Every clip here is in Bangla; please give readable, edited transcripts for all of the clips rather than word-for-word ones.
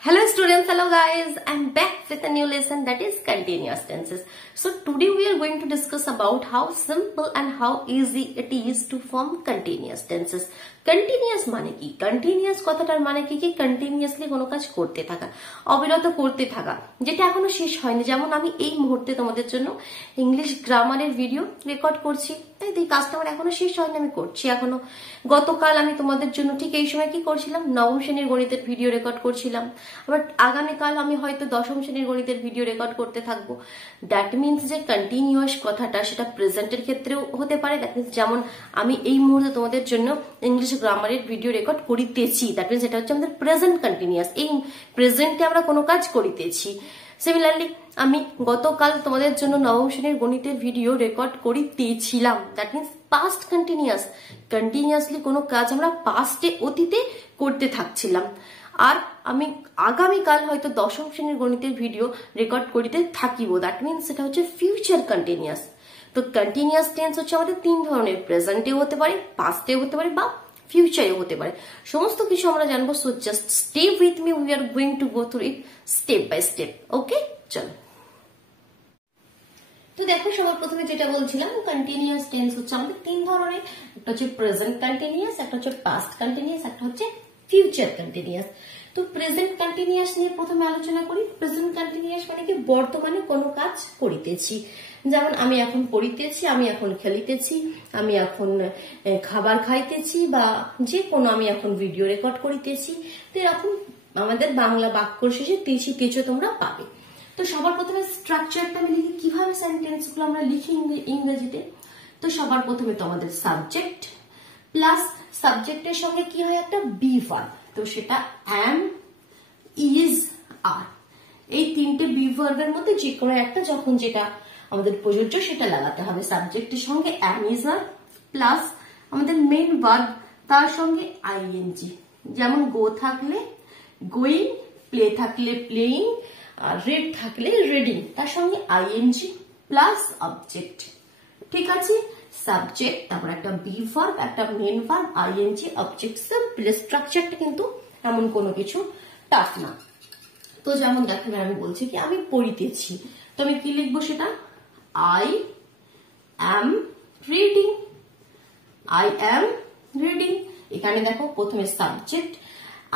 Hello students, hello guys, I'm back with a new lesson that is continuous tenses. So today we are going to discuss about how simple and how easy it is to form continuous tenses. Continuous মানে কি? Continuous কথাটার মানে কি continuously কোনো কাজ করতে থাকা, অবিরত করতে থাকা, যেটা এখনো শেষ হয়নি। যেমন আমি এই মুহূর্তে তোমাদের জন্য ইংলিশ গ্রামারের ভিডিও রেকর্ড করছি, তাই এই কাজটা আমার এখনো শেষ হয়নি, আমি করছি এখনো। গতকাল আমি তোমাদের জন্য ঠিক এই সময় কি করছিলাম, নবম শ্রেণীর গণিতের ভিডিও রেকর্ড করছিলাম। আবার আগামীকাল আমি হয়তো দশম শ্রেণীর গণিতের ভিডিও রেকর্ড করতে থাকবো। দ্যাট মিনস যে কন্টিনিউয়াস কথাটা সেটা প্রেজেন্টের ক্ষেত্রেও হতে পারে। দ্যাট মিনস যেমন আমি এই মুহূর্তে তোমাদের জন্য ইংলিশ গ্রামারের ভিডিও রেকর্ড করিতেছি, দ্যাট মিনস এটা হচ্ছে আমাদের প্রেজেন্ট কন্টিনিউয়াস, এই প্রেজেন্টে আমরা কোনো কাজ করিতেছি। সিমিলারলি আমি গতকাল তোমাদের জন্য নবম শ্রেণীর গণিতের ভিডিও রেকর্ড করিতেছিলাম, that means past continuous, continuously কোনো কাজ আমরা পাস্টে অতীতে করতে থাকছিলাম। আর আমি আগামীকাল হয়তো দশম শ্রেণীর গণিতের ভিডিও রেকর্ড করিতে থাকিব, দ্যাট মিনস সেটা হচ্ছে ফিউচার কন্টিনিউয়াস। তো কন্টিনিউয়াস টেন্স হচ্ছে আমাদের তিন ধরনের, প্রেজেন্টেও হতে পারে, পাস্টেও হতে পারে বা ফিউচারেও হতে পারে। সমস্ত কিছু আমরা জানবো। So just stay with me, we are going to go through it step by step. Okay, চলো। তো দেখো, সবার প্রথমে যেটা বলছিলাম, কন্টিনিউয়াস টেন্স হচ্ছে আমাদের তিন ধরনের। একটা হচ্ছে প্রেজেন্ট কন্টিনিউয়াস, একটা হচ্ছে পাস্ট কন্টিনিউয়াস, একটা হচ্ছে ফিউচার কন্টিনিউয়াস। তো প্রেজেন্ট কন্টিনিউয়াস নিয়ে প্রথমে আলোচনা করি। প্রেজেন্ট কন্টিনিউয়াস মানে কি বর্তমানে কোনো কাজ করিতেছি। যেমন আমি এখন পড়িতেছি, আমি এখন খেলিতেছি, আমি এখন খাবার খাইতেছি, বা যে কোনো আমি এখন ভিডিও রেকর্ড করিতেছি। তো এরকম আমাদের বাংলা বাক্যর শেষে তেছি তেছো তোমরা পাবে। তো সবার প্রথমে স্ট্রাকচারটা আমি লিখি, কিভাবে সেন্টেন্স গুলো আমরা লিখি ইংরেজিতে। তো সবার প্রথমে তো আমাদের সাবজেক্ট প্লাস সাবজেক্টের সঙ্গে কি হয়, একটা বি ভার্ব। তো সেটা অ্যাম, ইজ, আর, এই তিনটে বি ভার্বের মধ্যে যে কোনো একটা যখন যেটা আমাদের প্রযোজ্য সেটা লাগাতে হবে। সাবজেক্টের সঙ্গে অ্যাম, ইজ, আর প্লাস আমাদের মেন ভার্ব, তার সঙ্গে আইএনজি। যেমন গো থাকলে গোয়িং, প্লে থাকলে প্লেইং, আর রিড থাকলে রিডিং, তার সঙ্গে আইএনজি প্লাস অবজেক্ট। ঠিক আছে, সাবজেক্ট, তারপর একটা বি ভার্ব, একটা main verb, ING, object. Simple স্ট্রাকচারটা কিন্তু এমন কোনো কিছু টাফ না। তো যেমন দেখেন, আমি বলছি কি আমি পড়িতেছি, তো আমি কি লিখবো, সেটা I am reading, I am reading. এখানে দেখো প্রথমে সাবজেক্ট,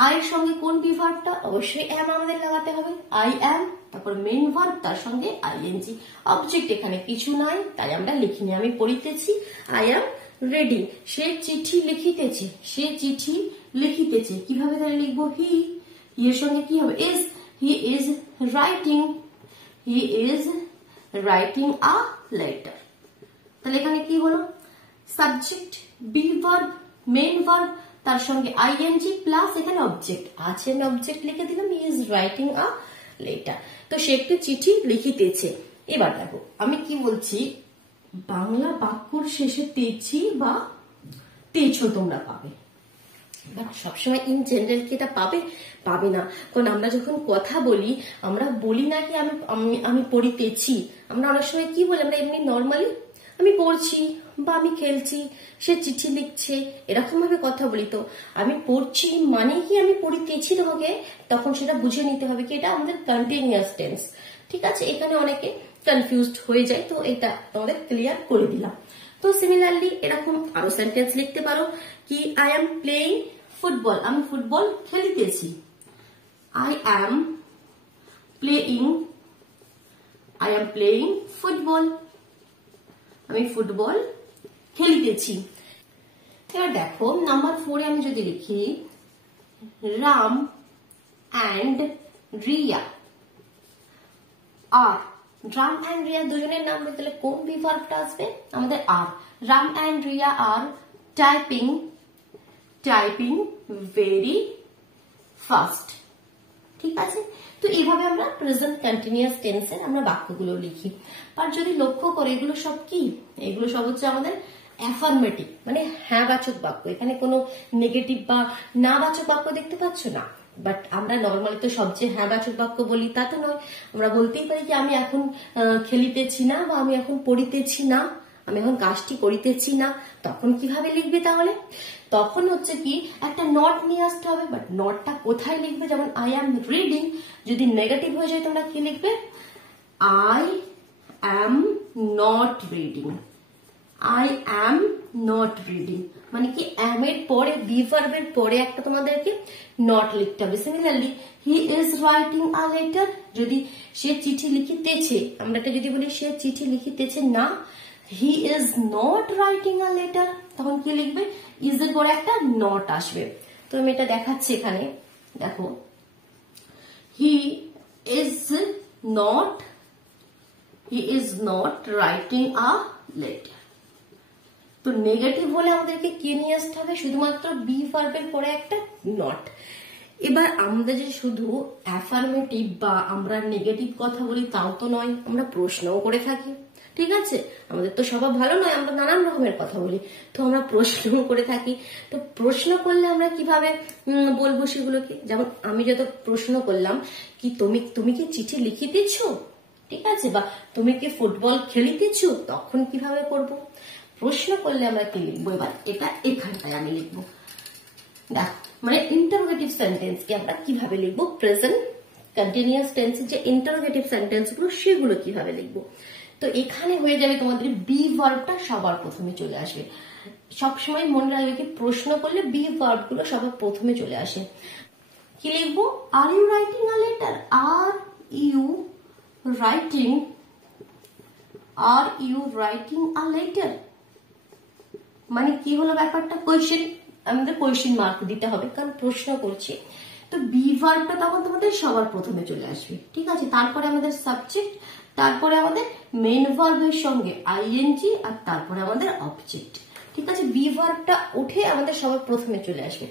আই এর সঙ্গে কোন বি ভার্বটা, অবশ্যই অ্যাম আমাদের লাগাতে হবে, আই অ্যাম, তারপর মেন ভার্ব, তার সঙ্গে আইএনজি। অবজেক্ট এখানে কিছু নাই, তাই আমরা লিখিনি। আমি পড়িতেছি, আই অ্যাম রিডিং। সে চিঠি লিখিতেছে, সে চিঠি লিখিতেছে। কিভাবে তাহলে লিখবো, হি, এর সঙ্গে কি হবে, is, he is writing, he is writing a letter. তাহলে এখানে কি হলো, subject, be verb, main verb, তার সঙ্গে আইএনজি প্লাস এখানে অবজেক্ট আছে, আমি অবজেক্ট লিখে দিলাম, হি ইজ রাইটিং আ লেটার। তো সে একটি চিঠি লিখিতেছে। এবার দেখো আমি কি বলছি, বাংলা বাক্যর শেষে তেছি বা তেছো তোমরা পাবে, বাট সবসময় ইন জেনারেল কি এটা পাবে, পাবে না। কারণ আমরা যখন কথা বলি, আমরা বলি না কি আমি পড়িতেছি, আমরা অনেক সময় কি বলি, আমরা এমনি নর্মালি আমি পড়ছি বা আমি খেলছি, সে চিঠি লিখছে, এরকম ভাবে কথা বলি। তো আমি পড়ছি মানে কি আমি পড়িতেছি, তোমাকে তখন সেটা বুঝে নিতে হবে কি এটা আমাদের কন্টিনিউয়াস টেন্স। ঠিক আছে, এখানে অনেকে কনফিউজড হয়ে যায়, তো এটা তোমাদের ক্লিয়ার করে দিলাম। তো সিমিলারলি এরকম আরো সেন্টেন্স লিখতে পারো কি, আই এম প্লেইং ফুটবল, আমি ফুটবল খেলিতেছি, I am playing, I am playing football, আমি ফুটবল খেলিতেছি। এবার দেখো নাম্বার 4 আমি যদি লিখি, Ram and Riya are, Ram and Riya দুজনের নাম বলতে গেলে কোন বি ভার্বটা আসবে, আমাদের are. Ram and Riya are typing, typing very fast. ঠিক আছে, তো এইভাবে আমরা প্রেজেন্ট কন্টিনিউয়াস টেন্সের আমরা বাক্যগুলো লিখি। আর যদি লক্ষ্য করে এগুলো সব কি, এগুলো সব হচ্ছে আমাদের অ্যাফার্মেটিভ মানে হ্যাঁ বাচক বাক্য। এখানে কোনো নেগেটিভ বা না বাচক বাক্য দেখতে পাচ্ছ না। বাট আমরা নর্মালি তো সবচেয়ে হ্যাঁ বাচক বাক্য বলি, তা তো নয়। আমরা বলতেই পারি কি আমি এখন খেলিতেছি না, বা আমি এখন পড়িতেছি না, আমি এখন কাজটি করিতেছি না। তখন কিভাবে লিখবে তাহলে, তখন হচ্ছে কি একটা নট নিয়ে আসতে হবে, বাট নটটা কোথায় লিখবে, যেমন আই অ্যাম রিডিং যদি নেগেটিভ হয়ে যায় তোমরা কি লিখবে, I am not reading, I am not reading, মানে কি অ্যাম এর পরে বি ভার্বের পরে একটা তোমাদেরকে নট লিখতে হবে। Similarly he is writing a letter, যদি সে চিঠি লিখিতেছে, আমরা এটা যদি বলি সে চিঠি লিখিতেছে না, he is not writing a letter, তখন কি লিখবে, ইজ এর পরে একটা নট আসবে। তো আমি এটা দেখাচ্ছি এখানে, দেখো he is not writing a letter. তো নেগেটিভ হলে আমাদেরকে কি নিয়ে আসতে হবে, শুধুমাত্র বি ভার্বের পরে একটা নট। এবার আমরা যে শুধু অ্যাফার্মেটিভ বা আমরা নেগেটিভ কথা বলি তাও তো নয়, আমরা প্রশ্নও করে থাকি, ঠিক আছে, আমাদের তো স্বভাব ভালো নয়, আমরা নানান রকমের কথা বলি, তো আমরা প্রশ্নও করে থাকি। তো প্রশ্ন করলে আমরা কিভাবে বলবো সেগুলোকে, যেমন আমি যত প্রশ্ন করলাম কি তুমি কি চিঠি লিখিতেছ, ঠিক আছে, বা তুমি কি ফুটবল খেলিতেছ, তখন কিভাবে করবো, প্রশ্ন করলে আমরা কি লিখবো। এবার এটা এখানটায় আমি লিখবো, দেখো মানে ইন্টারোগেটিভ সেন্টেন্স কে আমরা কিভাবে লিখবো, প্রেজেন্ট কন্টিনিউয়াস টেন্সের যে ইন্টারোগেটিভ সেন্টেন্স গুলো সেগুলো কিভাবে লিখবো। তো এখানে হয়ে যাবে তোমাদের বি ভার্বটা সবার প্রথমে চলে আসবে। সবসময় মনে রাখবে কি প্রশ্ন করলে বি ভার্ব গুলো সবার প্রথমে চলে আসে। কি লিখবো, are you writing a letter, are you writing a letter, মানে কি হলো ব্যাপারটা, কোয়েশ্চেন, আমাদের কোয়েশ্চেন মার্ক দিতে হবে কারণ প্রশ্ন করছি। তো বি ভার্বটা তখন তোমাদের সবার প্রথমে চলে আসবে, ঠিক আছে, তারপরে আমাদের সাবজেক্ট, তারপরে আমাদের মেইন ভার্বের সঙ্গে আইএনজি, আর তারপরে আমাদের অবজেক্ট, ঠিক আছে। বি ভার্বটা উঠে আমাদের সবার প্রথমে চলে আসবে,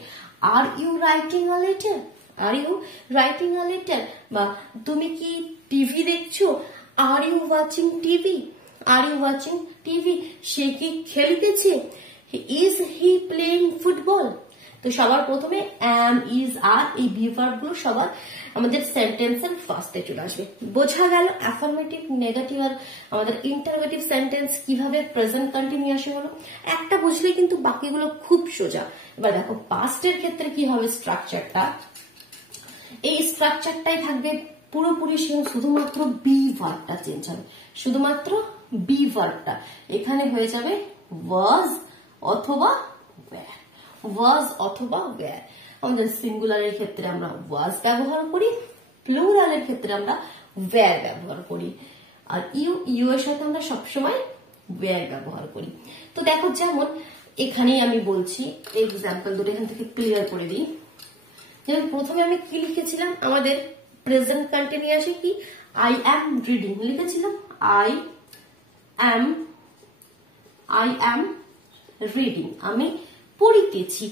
are you writing a letter, are you writing a letter, বা তুমি কি টিভি দেখছো, are you watching TV, are you watching TV, সে কি খেলিতেছে, ইজ হি প্লেইং ফুটবল। তো সবার প্রথমে অ্যাম, ইজ, আর এই বি ভার্ব গুলো সবার আমাদের সেন্টেন্সের ফার্স্টে চলে আসবে। বোঝা গেল অ্যাফার্মেটিভ, নেগেটিভ আর আমাদের ইন্টারোগেটিভ সেন্টেন্স কিভাবে প্রেজেন্ট কন্টিনিউয়াসে হলো। একটা বুঝলে কিন্তু বাকিগুলো খুব সোজা। এবার দেখো পাস্টের ক্ষেত্রে কি হবে স্ট্রাকচারটা, এই স্ট্রাকচারটাই থাকবে পুরোপুরি, শুধুমাত্র বি ভার্বটা চেঞ্জ হবে, শুধুমাত্র বি ভার্বটা এখানে হয়ে যাবে ওয়াজ অথবা ওয়্যার, ওয়াজ অথবা ওয়্যার। আমাদের সিঙ্গুলারের ক্ষেত্রে আমরা ওয়াজ ব্যবহার করি, প্লুরালের ক্ষেত্রে আমরা ওয়্যার ব্যবহার করি, আর ইউ এর সাথে আমরা সবসময় ওয়্যার ব্যবহার করি। তো দেখো যেমন এখানেই আমি বলছি এক্সাম্পল দুটো এখান থেকে ক্লিয়ার করে দিই। যেমন প্রথমে আমি কি লিখেছিলাম, আমাদের প্রেজেন্ট কন্টিনিউয়াসে কি আই অ্যাম রিডিং লিখেছিলাম, আই অ্যাম রিডিং, আমি পড়িতেছি।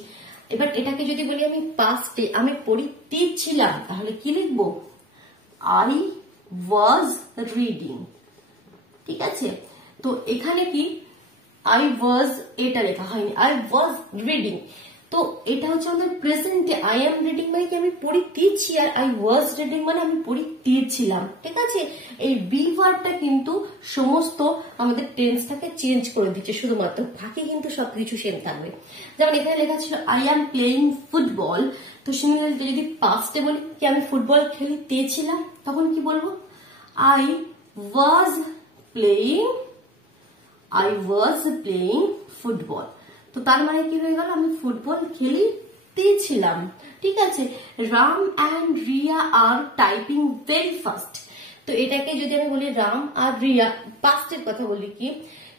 এবার এটাকে যদি বলি আমি পাস্টে আমি পড়িতেছিলাম, তাহলে কি লিখবো, আই ওয়াজ রিডিং, ঠিক আছে। তো এখানে কি আই ওয়াজ এটা লেখা হয়নি, আই ওয়াজ রিডিং। তো এটা হচ্ছে আমাদের প্রেজেন্টে, আই এম রিডিং মানে কি আমি পড়িতেছি, আর আই ওয়াজ রিডিং মানে আমি পড়িতেছিলাম, ঠিক আছে। এই বি ভার্বটা কিন্তু সমস্ত আমাদের টেন্সটাকে চেঞ্জ করে দিচ্ছে শুধুমাত্র, বাকি কিন্তু সবকিছু সেম থাকবে। যেমন এখানে লেখা ছিল আই এম প্লেইং ফুটবল, তো সিমিলারলি যদি পাস্টে বলি কি আমি ফুটবল খেলিতেছিলাম, তখন কি বলবো, আই ওয়াজ প্লেইং ফুটবল। তো তার মানে কি হয়ে গেল, আমি ফুটবল খেলিতেছিলাম, ঠিক আছে। Ram and Riya are typing very fast, তো এটাকে যদি আমি বলি রাম আর রিয়া পাস্টের কথা বলি কি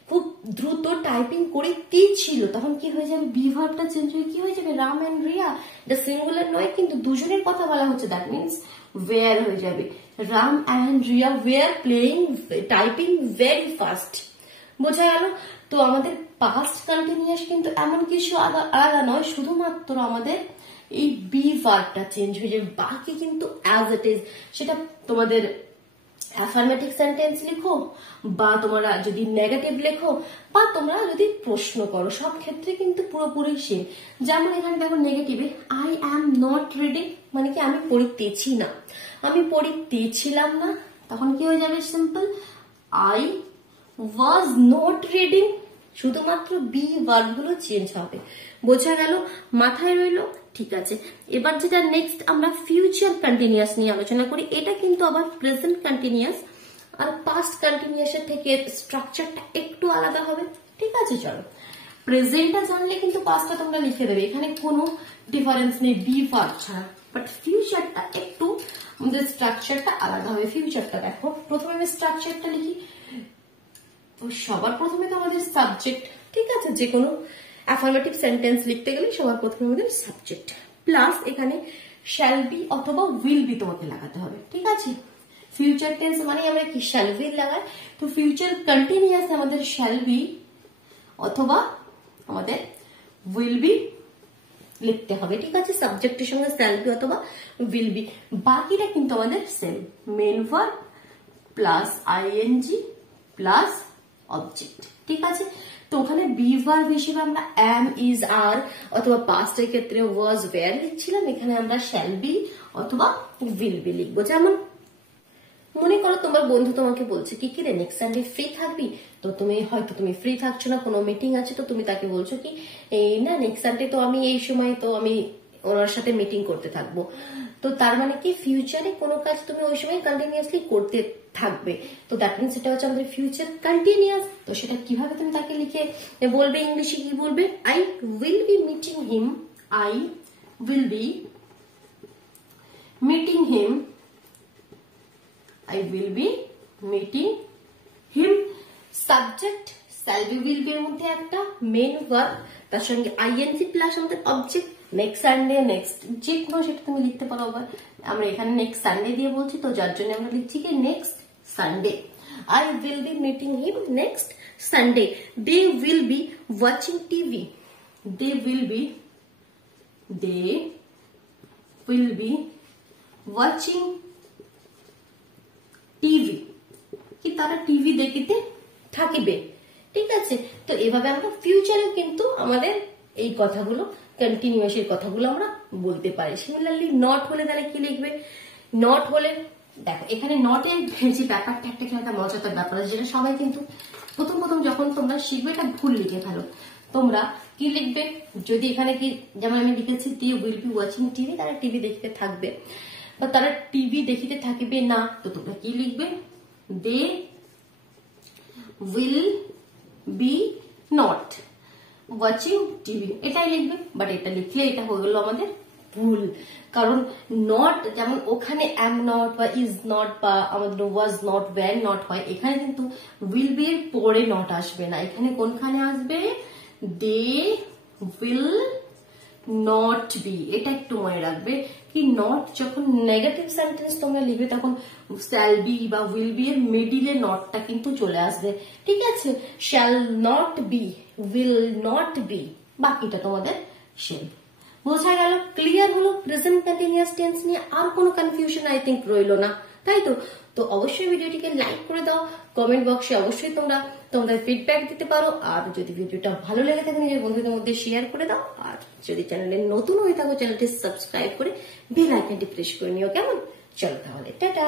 খুব দ্রুত টাইপিং করিতেছিল, তখন কি হয়ে যাবে, বি ভার্বটা চেঞ্জ হয়ে কি হয়ে যাবে, রাম অ্যান্ড রিয়া, এটা সিঙ্গুলার নয় কিন্তু দুজনের কথা বলা হচ্ছে, দ্যাট মিনস ওয়্যার হয়ে যাবে, Ram and Riya were typing very fast. বোঝা গেল। তো আমাদের পাস্ট কন্টিনিউয়াস কিন্তু এমন কিছু আলাদা নয়, শুধুমাত্র আমাদের এই বি ভার্বটা চেঞ্জ হয়ে যাবে, বাকি কিন্তু অ্যাজ ইট ইজ। সেটা তোমাদের অ্যাফার্মেটিভ সেন্টেন্স লিখো, বা তোমরা যদি নেগেটিভ লেখো, বা তোমরা যদি প্রশ্ন করো, সব ক্ষেত্রে কিন্তু পুরোপুরি সেম। যেমন এখানে দেখো নেগেটিভে আই অ্যাম নট রিডিং মানে কি আমি পড়িতেছি না, আমি পড়িতেছিলাম না, তখন কি হয়ে যাবে, simple I was not reading, শুধুমাত্র বি ভার্ব গুলো চেঞ্জ হবে, বোঝা গেল, মাথায় রইলো? ঠিক আছে, এবার যেটা নেক্সট আমরা ফিউচার কন্টিনিউয়াস নিয়ে আলোচনা করি। এটা কিন্তু আবার প্রেজেন্ট কন্টিনিউয়াস আর পাস্ট কন্টিনিউয়াসের থেকে স্ট্রাকচারটা একটু আলাদা হবে। ঠিক আছে, চলো প্রেজেন্টটা জানলে কিন্তু পাস্টটা তোমরা লিখে দেবে, এখানে কোনো ডিফারেন্স নেই বি ভার্ব ছাড়া। বাট ফিউচারটা একটু আমাদের স্ট্রাকচারটা আলাদা হবে। ফিউচারটা দেখো, প্রথমে আমি স্ট্রাকচারটা লিখি। সবার প্রথমে তো আমাদের সাবজেক্ট, ঠিক আছে, যে কোনো অ্যাফার্মেটিভ সেন্টেন্স লিখতে গেলে সবার প্রথমে আমাদের সাবজেক্ট প্লাস এখানে শ্যাল বি অথবা উইল বি তোমাকে লাগাতে হবে। ঠিক আছে, ফিউচার টেন্স মানে আমরা কি শ্যাল বি লাগাই, তো ফিউচার কন্টিনিউয়াস আমাদের শ্যাল বি অথবা আমাদের উইল বি লিখতে হবে। ঠিক আছে, সাবজেক্টের সঙ্গে শ্যাল বি অথবা উইল বি। বাকিটা কিন্তু আমাদের same, main verb plus ING plus object. ঠিক আছে, তো ওখানে বি ভার্ব হিসেবে আমরা এম, ইজ, আর অথবা পাস্টের ক্ষেত্রে ওয়াজ, ওয়্যার লিখছিলাম, এখানে আমরা শ্যাল বি অথবা উইল বি লিখবো। যেমন মনে করো তোমার বন্ধু তোমাকে বলছে কি রে নেক্সট সানডে ফ্রি থাকবি, তো তুমি হয়তো তুমি ফ্রি থাকছো না, কোনো মিটিং আছে, তো তুমি তাকে বলছো কি এই না নেক্সট সানডে তো আমি এই সময় তো আমি ওনার সাথে মিটিং করতে থাকবো। তো তার মানে কি ফিউচারে কোনো কাজ তুমি ওই সময় কন্টিনিউয়াসলি করতে থাকবে, তো দ্যাট মিনস সেটা হচ্ছে আমাদের ফিউচার কন্টিনিউয়াস। তো সেটা কিভাবে তুমি তাকে লিখে বলবে, ইংলিশে কি বলবে, I will be meeting him, I will be meeting him, I will be meeting him. Subject shall be will be এর মধ্যে একটা মেন ভার্ব, তার সঙ্গে আইএনজি প্লাস আমাদের অবজেক্ট। নেক্সট সানডে, নেক্সট যে কোনো সেটা তুমি লিখতে পারো। আবার আমরা এখানে নেক্সট সানডে দিয়ে বলছি, তো যার জন্য আমরা লিখছি কি next Sunday. I will be meeting him next Sunday. They will be watching TV. They will be watching TV, কি তারা টিভি দেখিতে থাকিবে। ঠিক আছে, তো এভাবে আমরা ফিউচারে কিন্তু আমাদের এই কথাগুলো কন্টিনিউয়াসের কথাগুলো আমরা বলতে পারি। সিমিলারলি নট হলে তাহলে কি লিখবে, নট হলে দেখো এখানে নটের যে ব্যাপারটা একটা মজাদার ব্যাপার আছে, যেটা সবাই কিন্তু প্রথম যখন তোমরা শিখবে এটা ভুল লিখে ফেলো। তোমরা কি লিখবে, যদি এখানে কি যেমন আমি লিখেছি they will be watching TV, তারা টিভি দেখতে থাকবে, বা তারা টিভি দেখিতে থাকিবে না, তো তোমরা কি লিখবে, they will be not watching TV, এটাই লিখবে। বাট এটা লিখলে এটা হয়ে গেল আমাদের ভুল, কারণ নট যেমন ওখানে এম নট বা ইজ নট বা আমাদের ওয়াজ নট, ওয়্যার নট হয়, এখানে কিন্তু উইল বি এর পরে নট আসবে না, এখানে কোনখানে আসবে, দে উইল নট বি। এটা একটু মনে রাখবে কি নট যখন নেগেটিভ সেন্টেন্স তোমরা লিখবে তখন শ্যাল বি বা উইল বি এর মিডিলে নটটা কিন্তু চলে আসবে। ঠিক আছে, shall not be, will not be, বাকিটা তোমাদের সেম। বোঝা গেল, ক্লিয়ার হলো প্রেজেন্ট কন্টিনিউয়াস টেন্স নিয়ে? আর কোনো কনফিউশন আই থিঙ্ক রইলো না, তাই তো? তো অবশ্যই ভিডিওটিকে লাইক করে দাও, কমেন্ট বক্সে অবশ্যই তোমরা তোমাদের ফিডব্যাক দিতে পারো, আর যদি ভিডিওটা ভালো লেগে থাকে নিজের বন্ধুদের মধ্যে শেয়ার করে দাও, আর যদি চ্যানেলে নতুন হয়ে থাকো চ্যানেলটি সাবস্ক্রাইব করে বেল আইকনটি প্রেস করে নিও। কেমন? চলো তাহলে টাটা।